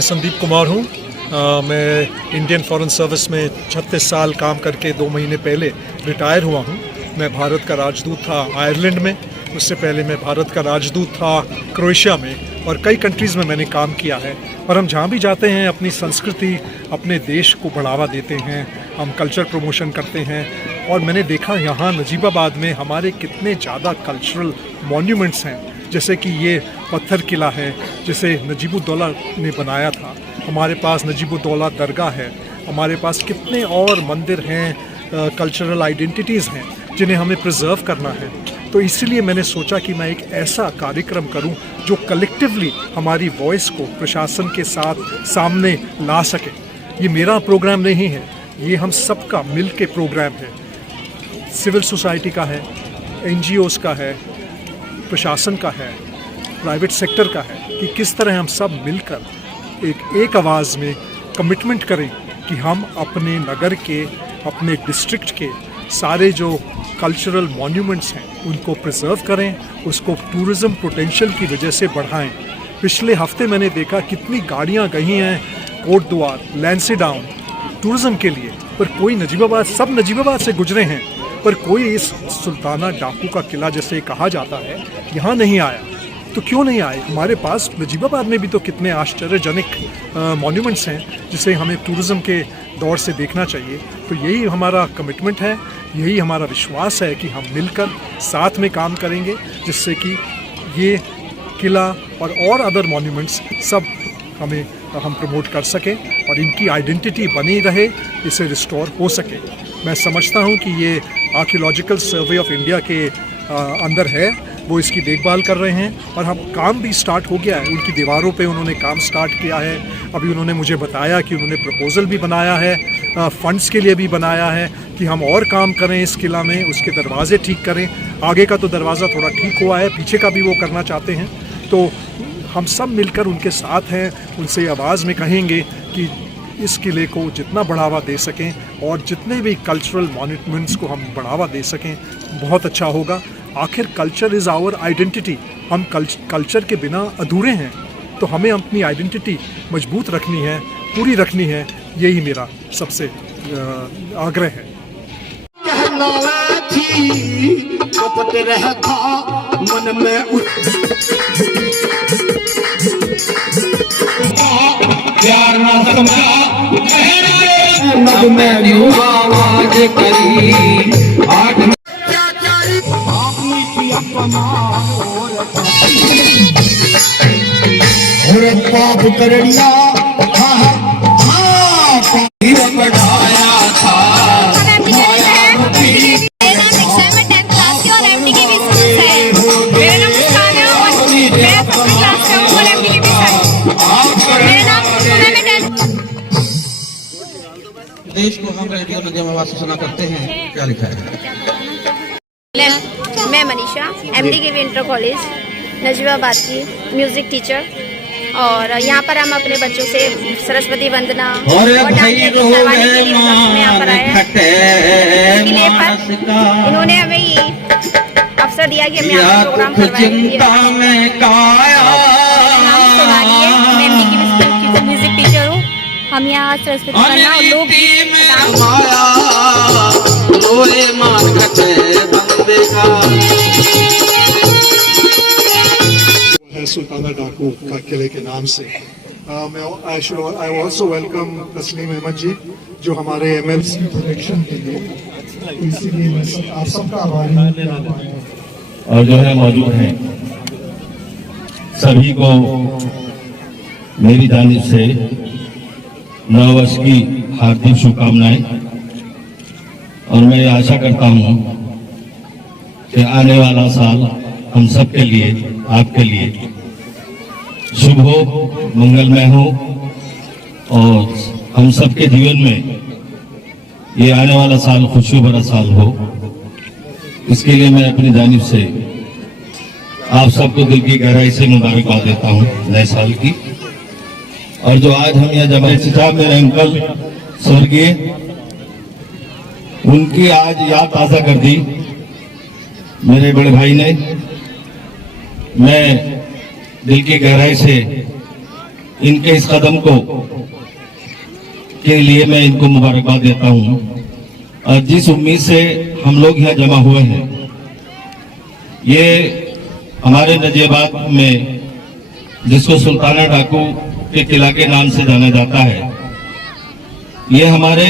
मैं संदीप कुमार हूँ। मैं इंडियन फॉरेन सर्विस में 36 साल काम करके 2 महीने पहले रिटायर हुआ हूँ। मैं भारत का राजदूत था आयरलैंड में, उससे पहले मैं भारत का राजदूत था क्रोएशिया में, और कई कंट्रीज़ में मैंने काम किया है। और हम जहाँ भी जाते हैं अपनी संस्कृति, अपने देश को बढ़ावा देते हैं, हम कल्चर प्रमोशन करते हैं। और मैंने देखा यहाँ नजीबाबाद में हमारे कितने ज़्यादा कल्चरल मॉन्यूमेंट्स हैं, जैसे कि ये पत्थर किला है जिसे नजीबुद्दौला ने बनाया था, हमारे पास नजीबुद्दौला दरगाह है, हमारे पास कितने और मंदिर हैं, कल्चरल आइडेंटिटीज़ हैं जिन्हें हमें प्रिजर्व करना है। तो इसलिए मैंने सोचा कि मैं एक ऐसा कार्यक्रम करूं जो कलेक्टिवली हमारी वॉइस को प्रशासन के साथ सामने ला सके। ये मेरा प्रोग्राम नहीं है, ये हम सबका मिल के प्रोग्राम है। सिविल सोसाइटी का है, NGOs का है, प्रशासन का है, प्राइवेट सेक्टर का है, कि किस तरह हम सब मिलकर एक आवाज़ में कमिटमेंट करें कि हम अपने नगर के, अपने डिस्ट्रिक्ट के सारे जो कल्चरल मॉन्यूमेंट्स हैं उनको प्रिजर्व करें, उसको टूरिज़्म पोटेंशियल की वजह से बढ़ाएं। पिछले हफ्ते मैंने देखा कितनी गाड़ियां गई हैं कोट द्वार, लैंसीडाउन टूरिज़्म के लिए, पर कोई नजीबाबाद, सब नजीबाबाद से गुजरे हैं, पर कोई इस सुल्ताना डाकू का किला जैसे कहा जाता है यहाँ नहीं आया। तो क्यों नहीं आए? हमारे पास नजीबाबाद में भी तो कितने आश्चर्यजनक मॉन्यूमेंट्स हैं जिसे हमें टूरिज़्म के दौर से देखना चाहिए। तो यही हमारा कमिटमेंट है, यही हमारा विश्वास है कि हम मिलकर साथ में काम करेंगे, जिससे कि ये किला और अदर मॉन्यूमेंट्स सब हम प्रमोट कर सकें और इनकी आइडेंटिटी बनी रहे, इसे रिस्टोर हो सके। मैं समझता हूँ कि ये आर्कियोलॉजिकल सर्वे ऑफ इंडिया के अंदर है, वो इसकी देखभाल कर रहे हैं और हम काम भी स्टार्ट हो गया है। उनकी दीवारों पे उन्होंने काम स्टार्ट किया है। अभी उन्होंने मुझे बताया कि उन्होंने प्रपोज़ल भी बनाया है, फंड्स के लिए भी बनाया है कि हम और काम करें इस किला में, उसके दरवाजे ठीक करें। आगे का तो दरवाज़ा थोड़ा ठीक हुआ है, पीछे का भी वो करना चाहते हैं। तो हम सब मिलकर उनके साथ हैं, उनसे आवाज़ में कहेंगे कि इस किले को जितना बढ़ावा दे सकें और जितने भी कल्चरल मॉन्यूमेंट्स को हम बढ़ावा दे सकें, बहुत अच्छा होगा। आखिर कल्चर इज़ आवर आइडेंटिटी, हम कल्चर के बिना अधूरे हैं, तो हमें अपनी आइडेंटिटी मजबूत रखनी है, पूरी रखनी है। यही मेरा सबसे आग्रह है। मन में प्यार ना समझा आवाज करी और पाप करड़िया बढ़ाया था। देश को हम रेडियो नजीबाबाद से सुना करते हैं। क्या लिखा है? मैं Manisha, MDKV inter college Najibabad की म्यूजिक टीचर, और यहाँ पर हम अपने बच्चों से सरस्वती वंदना और डांडिया गीत करवाने के लिए यहाँ पर आए हैं। इसके लिए पर इन्होंने हमें ये अवसर दिया कि हम यहाँ प्रोग्राम करवाएंगे। मैं MDKV की म्यूजिक टीचर हूँ। हम यहाँ सरस्वती वंदना और लोग सुल्ताना डाकू का किले के नाम से। आई ऑल्सो वेलकम तस्लीम अहमद जी, जो हमारे MLC डायरेक्शन के लिए, इसीलिए मैं आप सबका आभारी हूं। और जो है मौजूद हैं सभी को मेरी जानिब से नव वर्ष की हार्दिक शुभकामनाएं, और मैं आशा करता हूं कि आने वाला साल हम सब के लिए, आपके लिए शुभ हो, मंगलमय हो, और हम सबके जीवन में ये आने वाला साल खुशियों भरा साल हो। इसके लिए मैं अपनी जानिब से आप सबको दिल की गहराई से मुबारकबाद देता हूँ नए साल की। और जो आज हम यहाँ जब साहब मेरे अंकल स्वर्गीय, उनकी आज याद ताज़ा कर दी मेरे बड़े भाई ने। मैं दिल की गहराई से इनके इस कदम को के लिए मैं इनको मुबारकबाद देता हूं। और जिस उम्मीद से हम लोग यहाँ जमा हुए हैं, ये हमारे नजियाबाद में जिसको सुल्ताना डाकू के किला के नाम से जाना जाता है, ये हमारे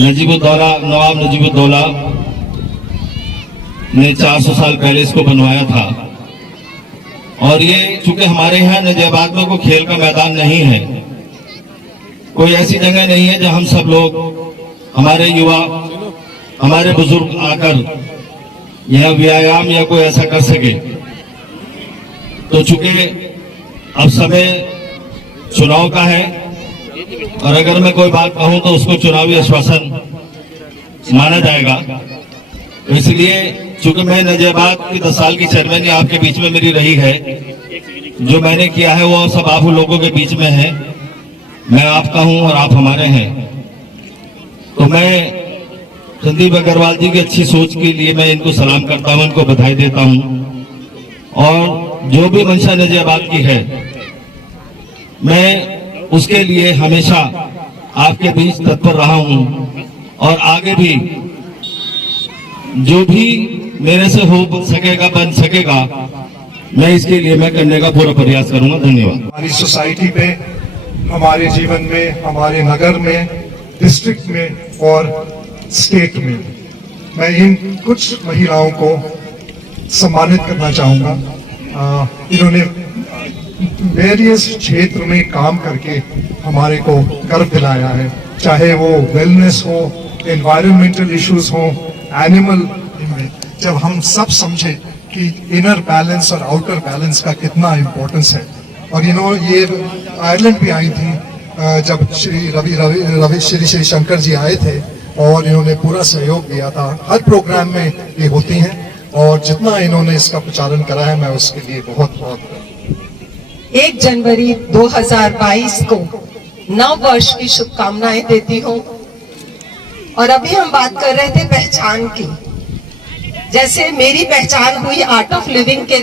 नवाब नजीबुद्दौला ने 400 साल पहले इसको बनवाया था। और ये चूंकि हमारे यहाँ नजियाबाद में कोई खेल का मैदान नहीं है, कोई ऐसी जगह नहीं है जहां हम सब लोग, हमारे युवा, हमारे बुजुर्ग आकर यह व्यायाम या कोई ऐसा कर सके, तो चूंकि अब समय चुनाव का है और अगर मैं कोई बात कहूं तो उसको चुनावी आश्वासन माना जाएगा। तो इसलिए चूंकि मैं नजियाबाद की 10 साल की चेयरमैन आपके बीच में मेरी रही है, जो मैंने किया है वो सब आप लोगों के बीच में है। मैं आपका हूं और आप हमारे हैं। तो मैं संदीप अग्रवाल जी की अच्छी सोच के लिए मैं इनको सलाम करता हूं, इनको बधाई देता हूं। और जो भी मंशा नजियाबाद की है, मैं उसके लिए हमेशा आपके बीच तत्पर रहा हूं और आगे भी जो भी मेरे से हो सकेगा, बन सकेगा, मैं इसके लिए मैं करने का पूरा प्रयास करूंगा। धन्यवाद। हमारी सोसाइटी पे, हमारे जीवन में, हमारे नगर में, डिस्ट्रिक्ट में और स्टेट में मैं इन कुछ महिलाओं को सम्मानित करना चाहूंगा। इन्होंने वेरियस क्षेत्र में काम करके हमारे को गर्व दिलाया है, चाहे वो वेलनेस हो, एनवायरमेंटल इश्यूज हो, एनिमल में। जब हम सब समझे कि इनर बैलेंस और आउटर बैलेंस का कितना इम्पोर्टेंस है। और ये आयरलैंड भी आई थी जब श्री शंकर जी आए थे और इन्होंने पूरा सहयोग दिया था। हर प्रोग्राम में ये होती हैं और जितना इन्होंने इसका प्रचारण करा है, मैं उसके लिए बहुत बहुत 1 जनवरी 2022 को नव वर्ष की शुभकामनाएं देती हूँ। और अभी हम बात कर रहे थे पहचान की, जैसे मेरी पहचान हुई आर्ट ऑफ लिविंग के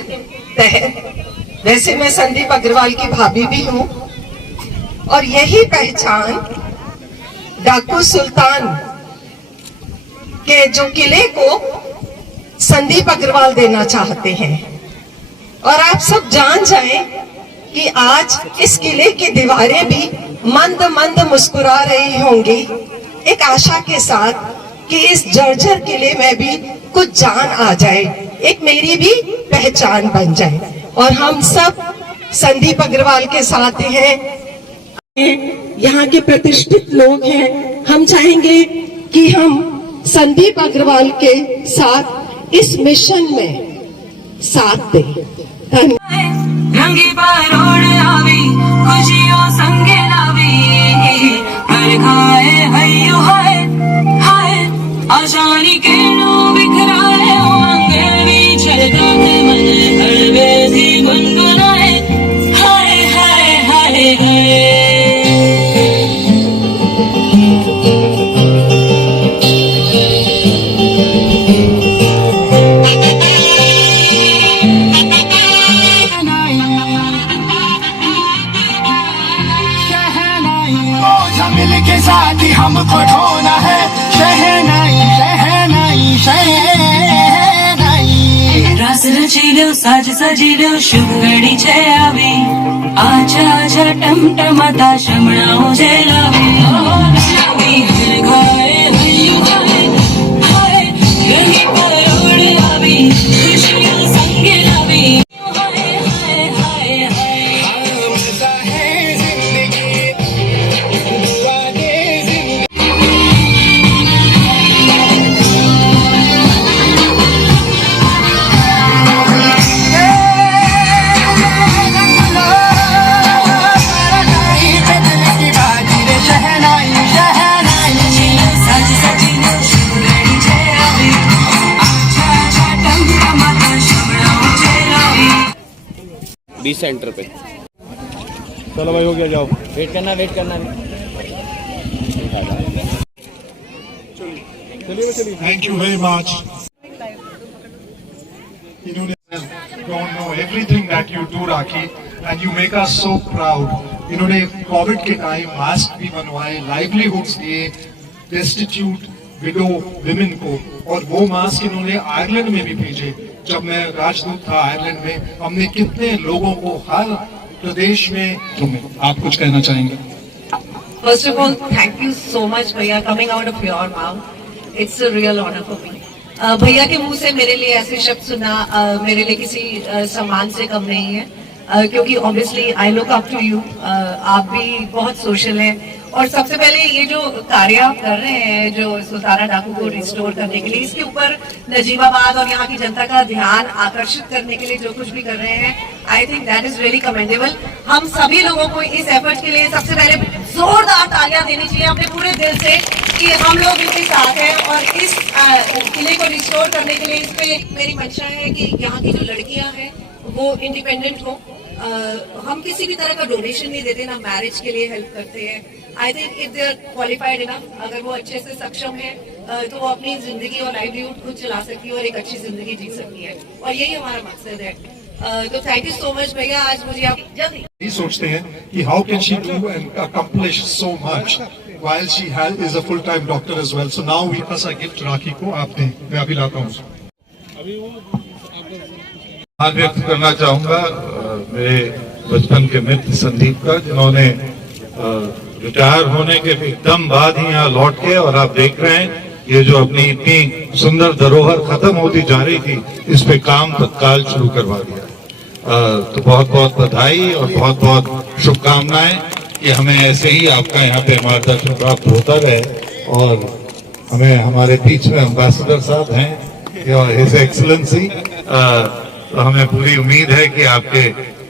तहत, वैसे मैं संदीप अग्रवाल की भाभी भी हूँ। और यही पहचान डाकू सुल्तान के जो किले को संदीप अग्रवाल देना चाहते हैं। और आप सब जान जाएं कि आज इस किले की दीवारें भी मंद मंद मुस्कुरा रही होंगी, एक आशा के साथ कि इस जर्जर किले में भी कुछ जान आ जाए, एक मेरी भी पहचान बन जाए। और हम सब संदीप अग्रवाल के साथ हैं, यहाँ के प्रतिष्ठित लोग हैं। हम चाहेंगे कि हम संदीप अग्रवाल के साथ इस मिशन में साथ दें। रंगी परोड़ आवी खुशियों संगे लावी, हर खाए हय्यो हाय हाय, आशानी के लो बिखराए उमंगे भी चलता है मन, हर वेदी गुनगुनाए हाय हाय हाय हाय। के साथ ही हमको ढोना है, शहनाई शहनाई शहनाई। रास रचिलो साज सजिलो शुभ घड़ी छे आवी, आजा आजा टमटमाता शमणाओ जेलावी। हर घाए हय्यो हाय हाय, रंगी परोड़ आवी खुशियों संगे लावी हाय हाय हाय हाय। मजा है जिंदगी, दुआ दे जिंदगी। शहनाई शहनाई, साज सजिलो शुभ घड़ी छे आवी, आजा आजा टमटमाता शमणाओ जेलावी। 20 सेंटर पे। चलो भाई, हो गया, जाओ। वेट करना चलिए। Thank you very much. इन्होंने don't know everything that you do, Rakhi, and you make us so proud. इन्होंने कोविड के टाइम मास्क भी बनवाए, लाइवलीहुड्स दिए डेस्टिट्यूट विडो विमेन को, और वो मास्क इन्होंने आयरलैंड में भी भेजे। जब मैं राजदूत था आयरलैंड में, हमने कितने लोगों को हर प्रदेश में। आप कुछ कहना चाहेंगे? First of all, thank you so much, भैया, coming out of your mouth. It's a real honor for me. भैया के मुंह से मेरे लिए ऐसे शब्द सुना मेरे लिए किसी सम्मान से कम नहीं है, क्योंकि obviously I look up to you. आप भी बहुत सोशल हैं, और सबसे पहले ये जो कार्य आप कर रहे हैं, जो सुल्ताना डाकू को रिस्टोर करने के लिए, इसके ऊपर नजीबाबाद और यहाँ की जनता का ध्यान आकर्षित करने के लिए जो कुछ भी कर रहे हैं, I think that is really commendable. हम सभी लोगों को इस एफर्ट के लिए सबसे पहले जोरदार तालियां देनी चाहिए अपने पूरे दिल से कि हम लोग इनके साथ हैं, और इस किले को रिस्टोर करने के लिए इस पे मेरी मंशा है कि यहाँ की जो लड़कियां हैं वो इंडिपेंडेंट हो। हम किसी भी तरह का डोनेशन नहीं देते, ना मैरिज के लिए हेल्प करते हैं। I think if they are qualified enough, अगर वो अच्छे से सक्षम है तो वो अपनी जिंदगी और लाइवलीहुड खुद चला सकती है और एक अच्छी जिंदगी जी सकती है, और यही हमारा मकसद है। तो थैंक यू सो मच भैया, आज मुझे आप जल्दी सोचते हैं कि how can she do and accomplish so much while she is a full-time doctor as well. So now we pass a gift राखी को आप दें, मैं अभी लाता हूँ। व्यक्त करना चाहूंगा मेरे बचपन के मित्र संदीप का, जिन्होंने रिटायर होने के एकदम बाद ही यहाँ लौट के, और आप देख रहे हैं ये जो अपनी इतनी सुंदर धरोहर खत्म होती जा रही थी, इस पे काम तत्काल शुरू करवा दिया। तो बहुत बहुत बधाई और बहुत बहुत शुभकामनाएं कि हमें ऐसे ही आपका यहाँ पे मार्गदर्शन प्राप्त होता रहे, और हमें हमारे बीच में एम्बेसडर साहब हैं, हिज एक्सीलेंसी, तो हमें पूरी उम्मीद है कि आपके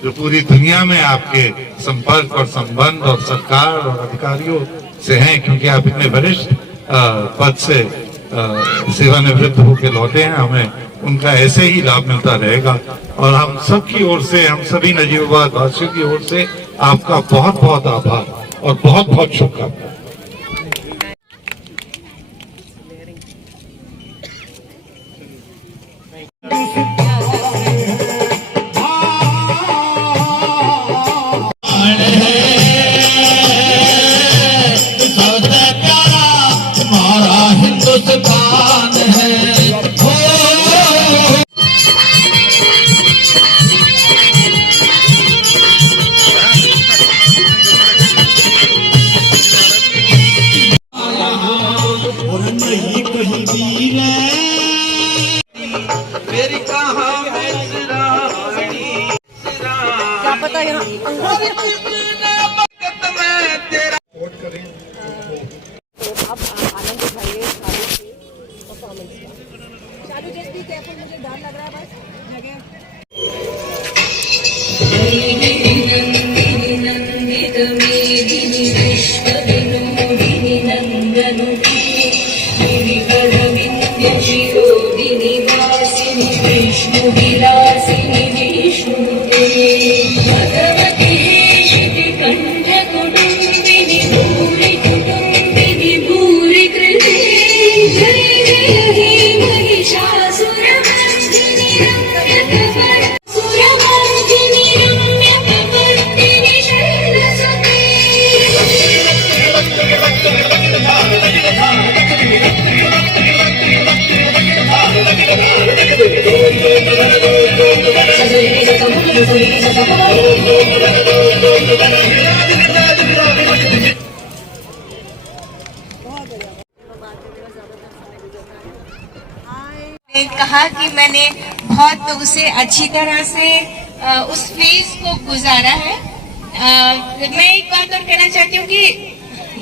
जो पूरी दुनिया में आपके संपर्क और संबंध और सरकार और अधिकारियों से हैं, क्योंकि आप इतने वरिष्ठ पद से सेवानिवृत्त होकर लौटे हैं, हमें उनका ऐसे ही लाभ मिलता रहेगा। और हम सब की ओर से, हम सभी नजीबाबाद वासियों की ओर से आपका बहुत बहुत आभार और बहुत बहुत शुभकामनाएं। कहा कि मैंने बहुत उसे अच्छी तरह से उस फेज को गुजारा है। मैं एक बात और कहना चाहती हूँ कि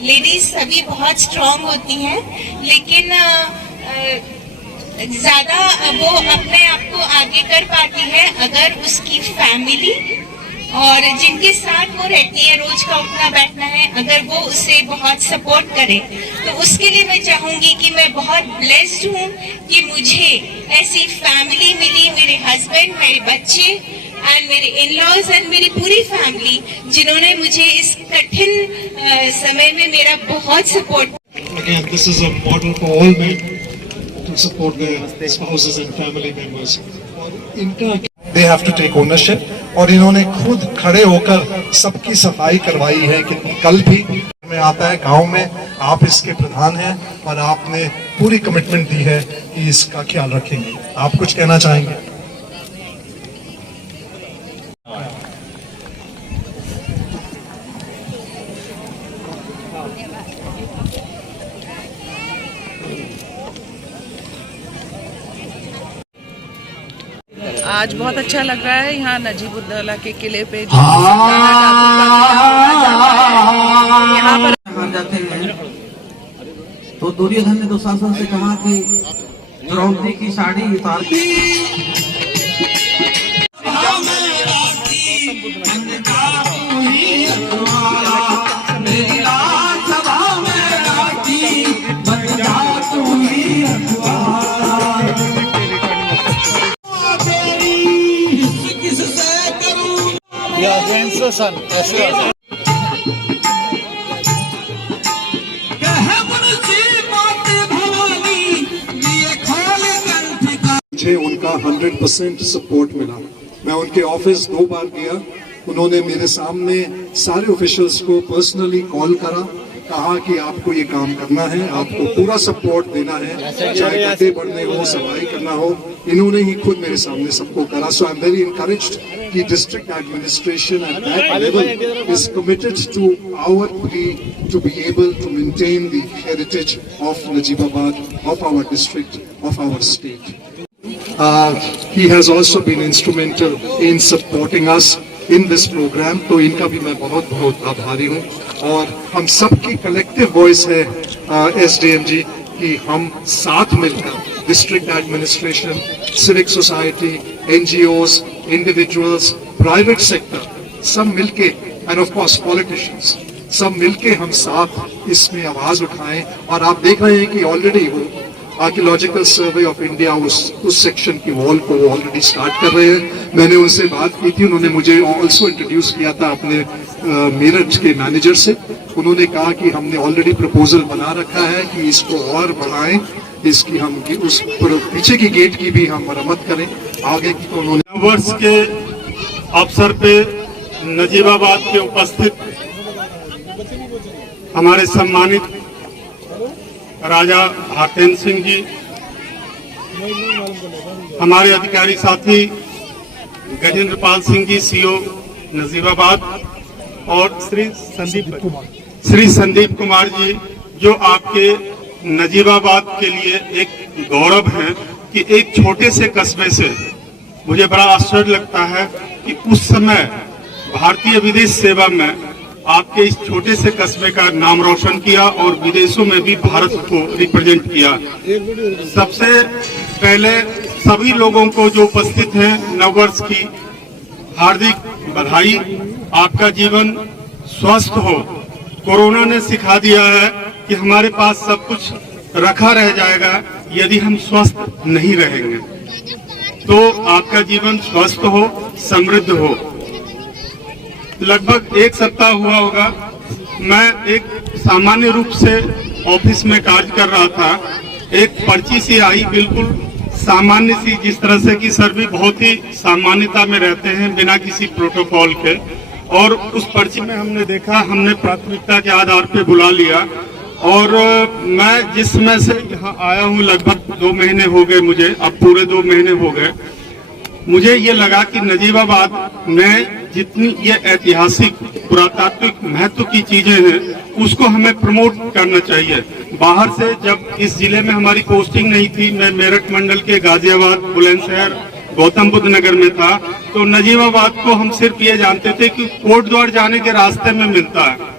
लेडीज सभी बहुत स्ट्रांग होती हैं, लेकिन ज्यादा वो अपने आप को आगे कर पाती है अगर उसकी फैमिली और जिनके साथ वो रहती है, रोज का उठना बैठना है, अगर वो उसे बहुत सपोर्ट करे। तो उसके लिए मैं चाहूंगी कि मैं बहुत ब्लेस्ड हूँ कि मुझे ऐसी फैमिली मिली, मेरे हस्बैंड, मेरे बच्चे एंड मेरे इन-लॉज एंड मेरी पूरी फैमिली, जिन्होंने मुझे इस कठिन समय में मेरा बहुत support. Again, this is a model for all men to support their spouses and family members. They have to take ownership. और इन्होंने खुद खड़े होकर सबकी सफाई करवाई है। कि कल भी में आता है गांव में, आप इसके प्रधान हैं और आपने पूरी कमिटमेंट दी है कि इसका ख्याल रखेंगे। आप कुछ कहना चाहेंगे? आज बहुत अच्छा लग रहा है यहाँ नजीबुद्दौला के किले पे यहाँ पर हार जाते हैं तो दुर्योधन ने दुशासन से कहा कि द्रौपदी की साड़ी उतार मुझे उनका 100% सपोर्ट मिला। मैं उनके ऑफिस 2 बार गया, उन्होंने मेरे सामने सारे ऑफिशियल्स को पर्सनली कॉल करा, कहा कि आपको ये काम करना है, आपको पूरा सपोर्ट देना है, चाहे गड्ढे बढ़ने हो, सफाई करना हो, इन्होंने ही खुद मेरे सामने सबको करा। So I am very encouraged कि district administration at that level is committed to our plea to be able to maintain the heritage of Najibabad, of our district, of our state. He has also been instrumental in supporting us in this program, तो इनका भी मैं बहुत बहुत आभारी हूँ। और हम सबकी कलेक्टिव वॉइस है SDM जी कि हम साथ मिलकर district administration, civic society, NGOs, individuals, private sector सब मिलके एंड ऑफ कोर्स पॉलिटिशियंस सब मिलके हम साथ इसमें आवाज उठाएं। और आप देख रहे हैं कि ऑलरेडी वो आर्कियोलॉजिकल सर्वे ऑफ इंडिया उस सेक्शन की वॉल को वो ऑलरेडी स्टार्ट कर रहे हैं। मैंने उनसे बात की थी, उन्होंने मुझे ऑल्सो इंट्रोड्यूस किया था अपने मेरठ के मैनेजर से। उन्होंने कहा कि हमने ऑलरेडी प्रपोजल बना रखा है कि इसको और बढ़ाएं, इसकी हम उस पीछे की गेट की भी हम मरम्मत करें, आगे की। तो उन्होंने वर्ष के अवसर पे नजीबाबाद के उपस्थित हमारे सम्मानित राजा हातेन सिंह जी, हमारे अधिकारी साथी गजेंद्र पाल सिंह जी CO नजीबाबाद, और श्री संदीप कुमार जी, जो आपके नजीबाबाद के लिए एक गौरव है कि एक छोटे से कस्बे से, मुझे बड़ा आश्चर्य लगता है कि उस समय भारतीय विदेश सेवा में आपके इस छोटे से कस्बे का नाम रोशन किया और विदेशों में भी भारत को रिप्रेजेंट किया। सबसे पहले सभी लोगों को जो उपस्थित हैं नववर्ष की हार्दिक बधाई। आपका जीवन स्वस्थ हो। कोरोना ने सिखा दिया है कि हमारे पास सब कुछ रखा रह जाएगा यदि हम स्वस्थ नहीं रहेंगे। तो आपका जीवन स्वस्थ हो, समृद्ध हो। लगभग 1 सप्ताह हुआ होगा, मैं एक सामान्य रूप से ऑफिस में कार्य कर रहा था। एक पर्ची सी आई, बिल्कुल सामान्य सी, जिस तरह से कि सर भी बहुत ही सामान्यता में रहते हैं बिना किसी प्रोटोकॉल के। और उस पर्ची में हमने देखा, हमने प्राथमिकता के आधार पे बुला लिया। और मैं जिस समय से यहाँ आया हूँ, लगभग 2 महीने हो गए मुझे, अब पूरे 2 महीने हो गए, मुझे ये लगा कि नजीबाबाद में जितनी ये ऐतिहासिक पुरातात्विक महत्व की चीजें हैं उसको हमें प्रमोट करना चाहिए। बाहर से जब इस जिले में हमारी पोस्टिंग नहीं थी, मैं मेरठ मंडल के गाजियाबाद, बुलंदशहर, गौतम बुद्ध नगर में था, तो नजीबाबाद को हम सिर्फ ये जानते थे कि कोट द्वार जाने के रास्ते में मिलता है।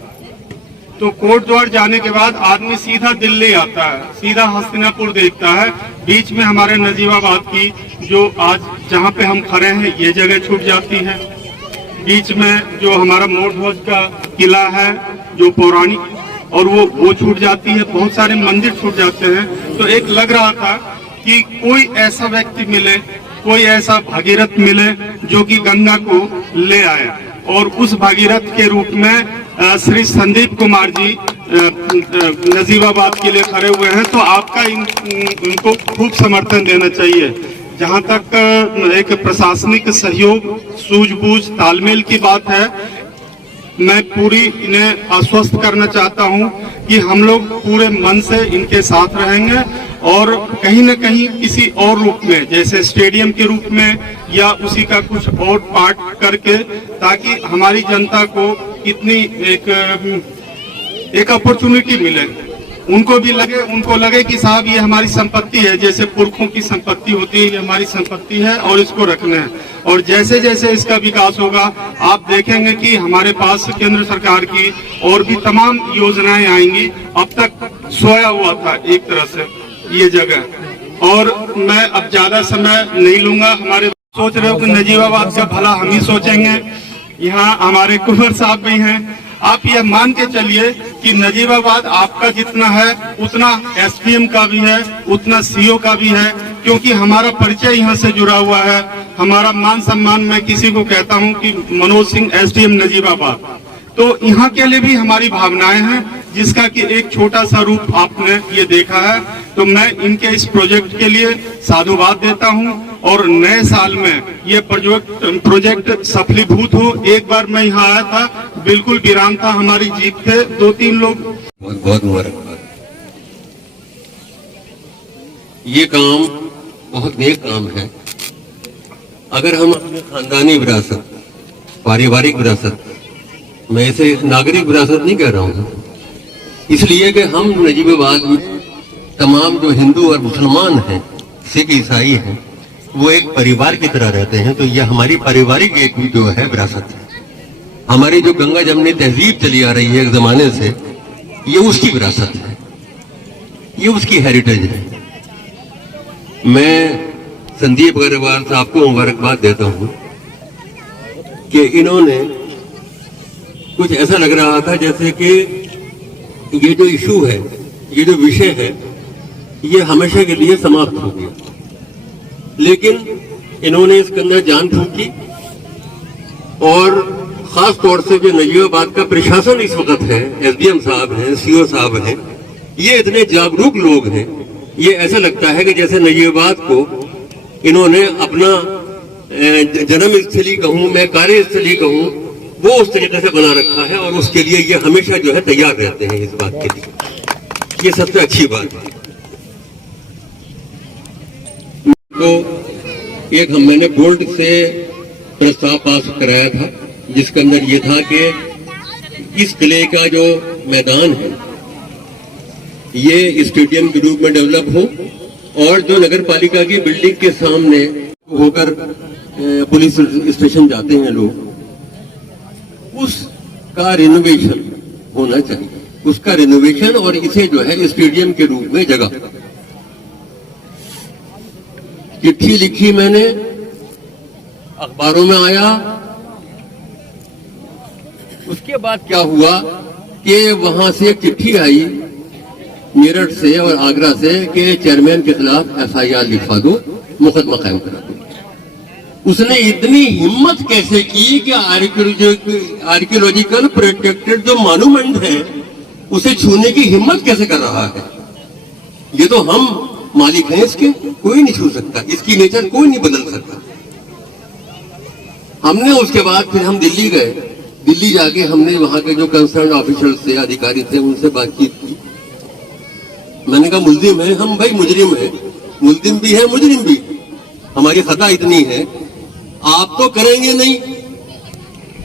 तो कोट द्वार जाने के बाद आदमी सीधा दिल्ली आता है, सीधा हस्तिनापुर देखता है। बीच में हमारे नजीबाबाद की जो आज जहाँ पे हम खड़े हैं ये जगह छूट जाती है। बीच में जो हमारा मोर ध्वज का किला है जो पौराणिक, और वो छूट जाती है। बहुत सारे मंदिर छूट जाते हैं। तो एक लग रहा था कि कोई ऐसा व्यक्ति मिले, कोई ऐसा भागीरथ मिले जो कि गंगा को ले आए। और उस भागीरथ के रूप में श्री संदीप कुमार जी नजीबाबाद के लिए खड़े हुए हैं। तो आपका उनको खूब समर्थन देना चाहिए। जहां तक एक प्रशासनिक सहयोग, सूझबूझ, तालमेल की बात है, मैं पूरी इन्हें आश्वस्त करना चाहता हूं कि हम लोग पूरे मन से इनके साथ रहेंगे और कहीं न कहीं किसी और रूप में, जैसे स्टेडियम के रूप में या उसी का कुछ और पार्ट करके, ताकि हमारी जनता को इतनी एक अपॉर्चुनिटी मिले, उनको लगे कि साहब ये हमारी संपत्ति है, जैसे पुरखों की संपत्ति होती है, ये हमारी संपत्ति है और इसको रखना है। और जैसे जैसे इसका विकास होगा, आप देखेंगे कि हमारे पास केंद्र सरकार की और भी तमाम योजनाएं आएंगी। अब तक सोया हुआ था एक तरह से ये जगह, और मैं अब ज्यादा समय नहीं लूंगा। हमारे सोच रहे हो कि नजीबाबाद का भला हम ही सोचेंगे, यहाँ हमारे कुंवर साहब भी हैं। आप ये मान के चलिए कि नजीबाबाद आपका जितना है उतना एसपीएम का भी है, उतना सीओ का भी है, क्योंकि हमारा परिचय यहाँ से जुड़ा हुआ है। हमारा मान सम्मान, मैं किसी को कहता हूँ कि मनोज सिंह एसडीएम नजीबाबाद, तो यहाँ के लिए भी हमारी भावनाएं हैं, जिसका कि एक छोटा सा रूप आपने ये देखा है। तो मैं इनके इस प्रोजेक्ट के लिए साधुवाद देता हूँ और नए साल में ये प्रोजेक्ट सफलीभूत हो। एक बार मैं यहाँ आया था, बिल्कुल वीरान था, हमारी जीप थे 2-3 लोग। बहुत बहुत मुबारकबाद। ये काम बहुत नेक काम है। अगर हम अपने खानदानी विरासत, पारिवारिक विरासत, मैं इसे नागरिक विरासत नहीं कह रहा हूँ, इसलिए कि हम नजीबाबाद में तमाम जो हिंदू और मुसलमान हैं, सिख ईसाई हैं, वो एक परिवार की तरह रहते हैं। तो ये हमारी पारिवारिक एक जो है विरासत है। हमारी जो गंगा जमनी तहजीब चली आ रही है एक जमाने से, ये उसकी विरासत है, ये उसकी हेरिटेज है। मैं संदीप अग्रवाल साहब को मुबारकबाद देता हूँ कि इन्होंने कुछ ऐसा लग रहा था जैसे कि ये जो इशू है, ये जो विषय है, ये हमेशा के लिए समाप्त हो गया, लेकिन इन्होंने इसके अंदर जान फूंकी। और खास तौर से जो नजीबाबाद का प्रशासन इस वक्त है, एसडीएम साहब हैं, सीओ साहब हैं, ये इतने जागरूक लोग हैं, ये ऐसा लगता है कि जैसे नजीबाबाद को इन्होंने अपना जन्म स्थली कहूँ, मैं कार्यस्थली कहूँ, वो उस तरीके से बना रखा है। और उसके लिए ये हमेशा जो है तैयार रहते हैं इस बात के लिए। ये सबसे अच्छी बात है। तो एक मैंने बोर्ड से प्रस्ताव पास कराया था, जिसके अंदर ये था कि इस किले का जो मैदान है ये स्टेडियम के रूप में डेवलप हो, और जो नगर पालिका की बिल्डिंग के सामने होकर पुलिस स्टेशन जाते हैं लोग, उसका रिनोवेशन होना चाहिए, उसका रिनोवेशन, और इसे जो है स्टेडियम के रूप में जगह। चिट्ठी लिखी मैंने, अखबारों में आया। उसके बाद क्या हुआ कि वहां से एक चिट्ठी आई मेरठ से और आगरा से कि चेयरमैन के खिलाफ एफआईआर लिखवा दो, मुकदमा कायम करा दो। उसने इतनी हिम्मत कैसे की कि आर्कियोलॉजिकल प्रोटेक्टेड जो मॉन्यूमेंट है उसे छूने की हिम्मत कैसे कर रहा है? ये तो हम मालिक हैं इसके, कोई नहीं छू सकता, इसकी नेचर कोई नहीं बदल सकता। हमने उसके बाद फिर हम दिल्ली गए। दिल्ली जाके हमने वहां के जो कंसर्न ऑफिसर्स थे, अधिकारी थे, उनसे बातचीत की। मैंने कहा मुल्जिम है हम, भाई मुजरिम है, मुल्जिम भी है मुजरिम भी, हमारी खता इतनी है, आप तो करेंगे नहीं,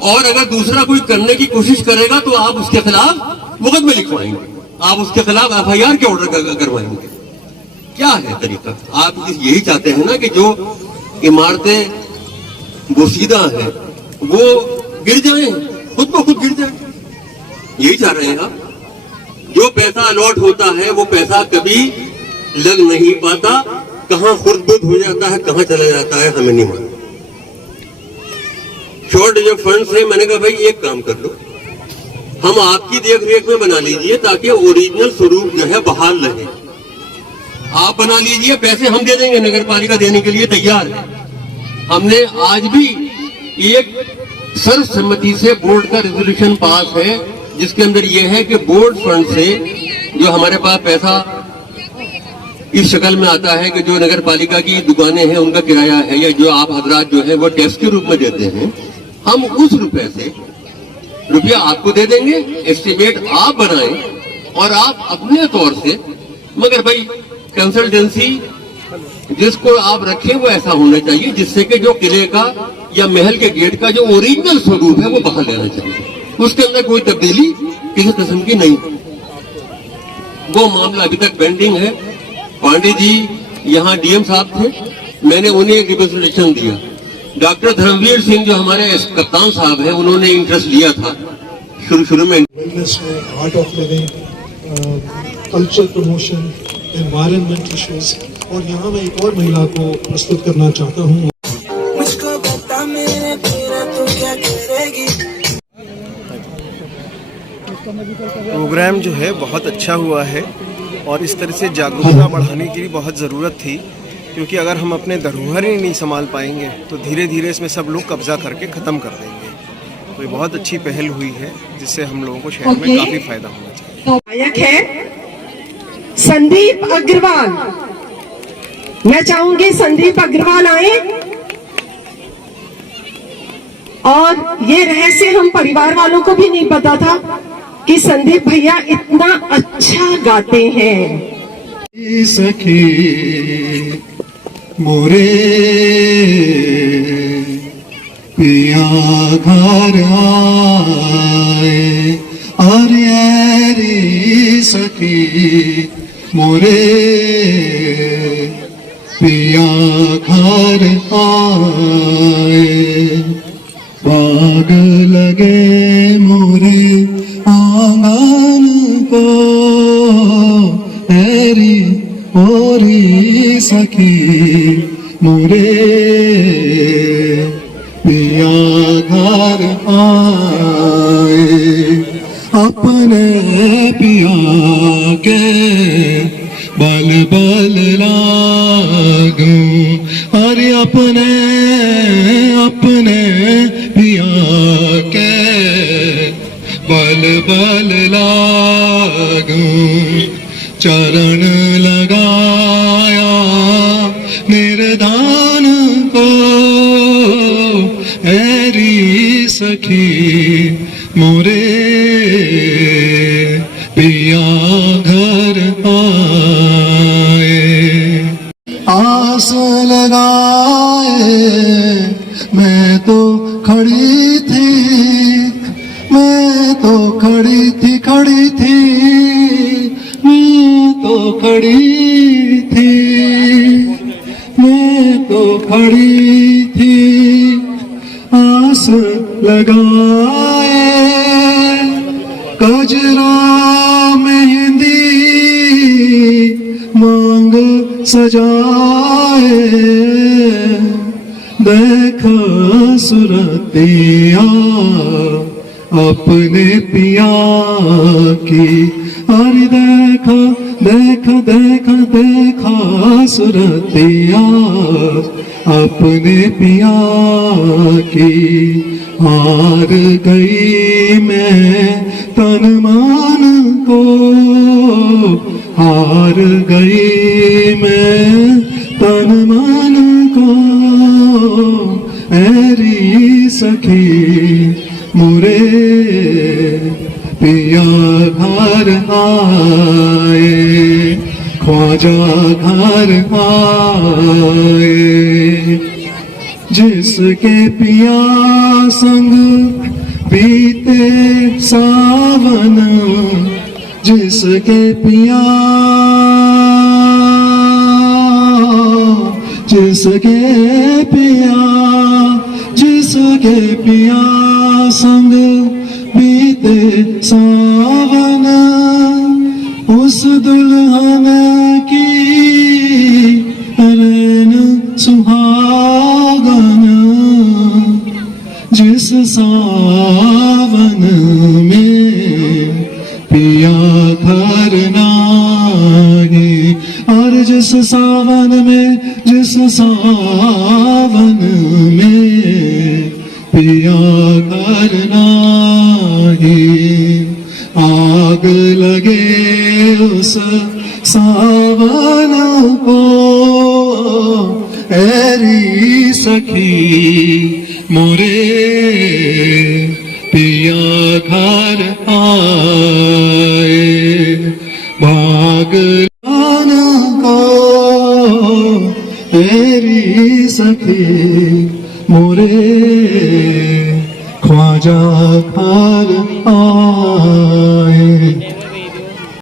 और अगर दूसरा कोई करने की कोशिश करेगा तो आप उसके खिलाफ मुकदमे लिखवाएंगे, आप उसके खिलाफ एफआईआर के ऑर्डर करवाएंगे। क्या है तरीका? आप यही चाहते हैं ना कि जो इमारतें बोसीदा हैं वो गिर जाएं, खुद ब खुद गिर जाएं, यही चाह रहे हैं आप। जो पैसा अलॉट होता है वो पैसा कभी लग नहीं पाता, कहां खुर्द-बुर्द हो जाता है, कहां चला जाता है, हमें नहीं मालूम। शॉर्ट जो फंड से मैंने कहा भाई एक काम कर लो, हम आपकी देख रेख में बना लीजिए ताकि ओरिजिनल स्वरूप जो है बहाल रहे। आप बना लीजिए, पैसे हम दे देंगे, नगर पालिका देने के लिए तैयार है। हमने आज भी एक सर्वसम्मति से बोर्ड का रेजोल्यूशन पास है जिसके अंदर यह है कि बोर्ड फंड से जो हमारे पास पैसा इस शक्ल में आता है कि जो नगर पालिका की दुकानें हैं उनका किराया है या जो आप हजरात जो है वो टैक्स के रूप में देते हैं, हम उस रुपया आपको दे देंगे, एस्टिमेट आप बनाएं और आप अपने तौर से, मगर भाई कंसल्टेंसी जिसको आप रखें वो ऐसा होना चाहिए जिससे कि जो किले का या महल के गेट का जो ओरिजिनल स्वरूप है वो बाहर लेना चाहिए, उसके अंदर कोई तब्दीली किसी किस्म की नहीं। वो मामला अभी तक पेंडिंग है। पांडे जी यहाँ डीएम साहब थे, मैंने उन्हें एक रिप्रेजेंटेशन दिया। डॉक्टर धर्मवीर सिंह जो हमारे कप्तान साहब हैं, उन्होंने इंटरेस्ट लिया था शुरू में। Art of living, culture promotion, environment issues, और यहाँ मैं एक और महिला को प्रस्तुत करना चाहता हूँ। मुझको बता मेरे तेरा तो क्या करेगी। प्रोग्राम जो है बहुत अच्छा हुआ है और इस तरह से जागरूकता बढ़ाने की भी बहुत ज़रूरत थी, क्योंकि अगर हम अपने धरोहर ही नहीं संभाल पाएंगे तो धीरे धीरे इसमें सब लोग कब्जा करके ख़त्म कर देंगे। तो ये बहुत अच्छी पहल हुई है जिससे हम लोगों को शहर में काफ़ी फायदा होना चाहिए। गायक है संदीप अग्रवाल, मैं चाहूंगी संदीप अग्रवाल आए। और ये रहस्य हम परिवार वालों को भी नहीं पता था कि संदीप भैया इतना अच्छा गाते हैं। सखी मोरे पिया घर आए, अरे सखी मोरे पिया घर आए, बाग लगे मोरे आंगन को, ऐरी ओरी सखी मोरे पिया घर आए, अपने पिया के बल बल लागू, अरे अपने पिया के बल बल लागू, चरण लगाया निर्धान को, ऐरी सखी मोरे पिया घर आए, आस लगाए मैं तो खड़ी थी, मैं तो खड़ी थी, मैं तो खड़ी थी, मैं तो खड़ी थी, आस लगाए कजरा मेहंदी मांग सजाए, देखा सुरतिया अपने पिया की, अरे देखा देखा देखा देखा सुरतिया अपने पिया की, हार गई मैं तन मान को, हार गई मैं तन मान को, ऐरी सखी मोरे पिया घर आए, ख्वाजा घर आए, जिसके पिया संग बीते सावन, जिसके पिया संग बीते सावन, उस दुल्हन की रैन सुहागन, जिस सावन में पिया घर नाही, और जिस सावन में पिया घर नाही, आग लगे उस सावन को एरी सखी मोरे पिया घर आए भागलान को एरी सखी मोरे ख्वाजा घर आए